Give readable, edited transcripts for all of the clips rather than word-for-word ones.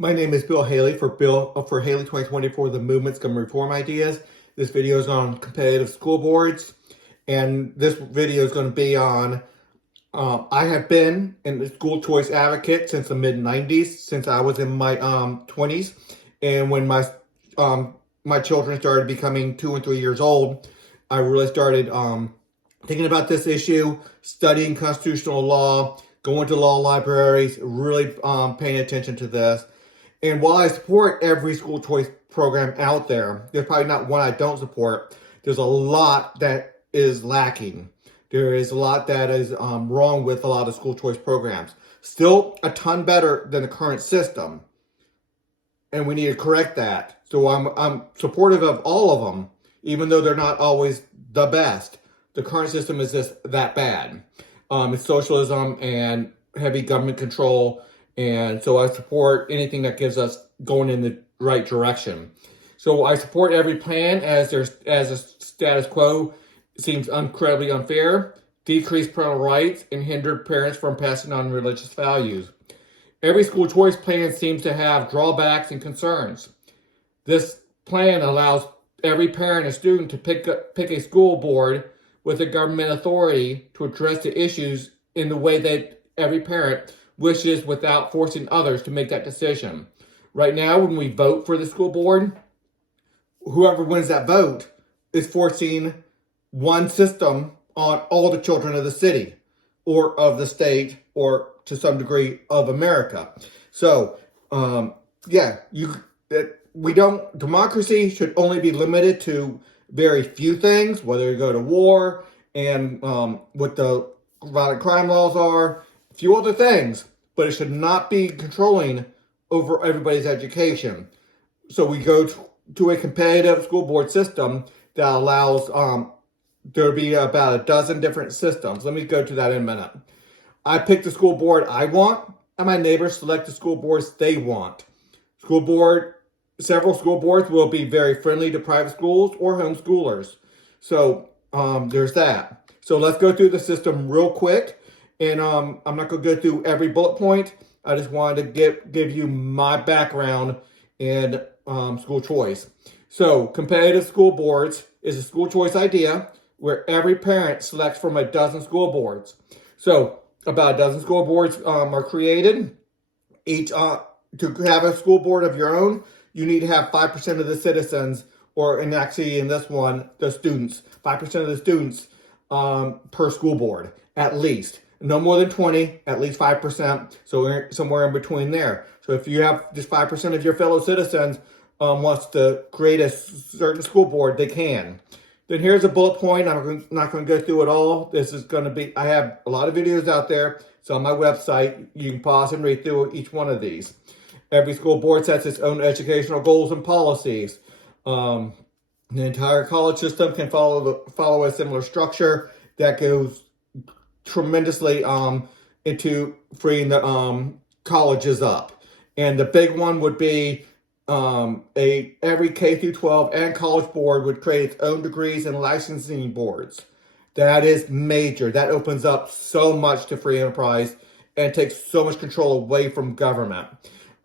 My name is Bill Haley for Haley 2024, the Movement's Gonna Reform Ideas. This video is on competitive school boards, and this video is going to be on, I have been a school choice advocate since the mid-90s, since I was in my 20s, and when my children started becoming 2 and 3 years old, I really started thinking about this issue, studying constitutional law, going to law libraries, really paying attention to this. And while I support every school choice program out there, there's probably not one I don't support. There's a lot that is lacking. There is a lot that is wrong with a lot of school choice programs. Still a ton better than the current system. And we need to correct that. So I'm supportive of all of them, even though they're not always the best. The current system is just that bad. It's socialism and heavy government control. And so I support anything that gives us going in the right direction. So I support every plan as a status quo seems incredibly unfair, decreased parental rights, and hindered parents from passing on religious values. Every school choice plan seems to have drawbacks and concerns. This plan allows every parent and student to pick a school board with a government authority to address the issues in the way that every parent wishes without forcing others to make that decision. Right now, when we vote for the school board, whoever wins that vote is forcing one system on all the children of the city or of the state or to some degree of America. So, democracy should only be limited to very few things, whether you go to war and what the violent crime laws are, a few other things, but it should not be controlling over everybody's education. So we go to a competitive school board system that allows there to be about a dozen different systems. Let me go to that in a minute. I pick the school board I want, and my neighbors select the school boards they want. Several school boards will be very friendly to private schools or homeschoolers. So there's that. So let's go through the system real quick. And I'm not going to go through every bullet point. I just wanted to give you my background in school choice. So competitive school boards is a school choice idea where every parent selects from a dozen school boards. So about a dozen school boards are created. Each to have a school board of your own, you need to have 5% of the citizens, and actually in this one, the students, 5% of the students per school board, at least. No more than 20, at least 5%, so we're somewhere in between there. So if you have just 5% of your fellow citizens wants to create a certain school board, they can. Then here's a bullet point. I'm not going to go through it all. This is going to be, I have a lot of videos out there. So on my website, you can pause and read through each one of these. Every school board sets its own educational goals and policies. The entire college system can follow a similar structure that goes tremendously into freeing the colleges up. And the big one would be every K through 12 and college board would create its own degrees and licensing boards. That is major. That opens up so much to free enterprise and takes so much control away from government.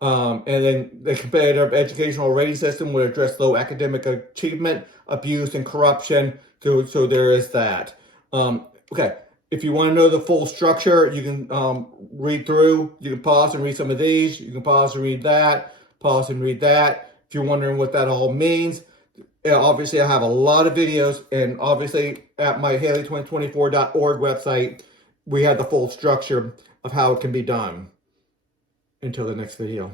And then the competitive educational rating system would address low academic achievement, abuse, and corruption. So there is that. Okay. If you want to know the full structure, you can read through. You can pause and read some of these. You can pause and read that. Pause and read that. If you're wondering what that all means, obviously I have a lot of videos, and obviously at my Haley2024.org website, we have the full structure of how it can be done. Until the next video.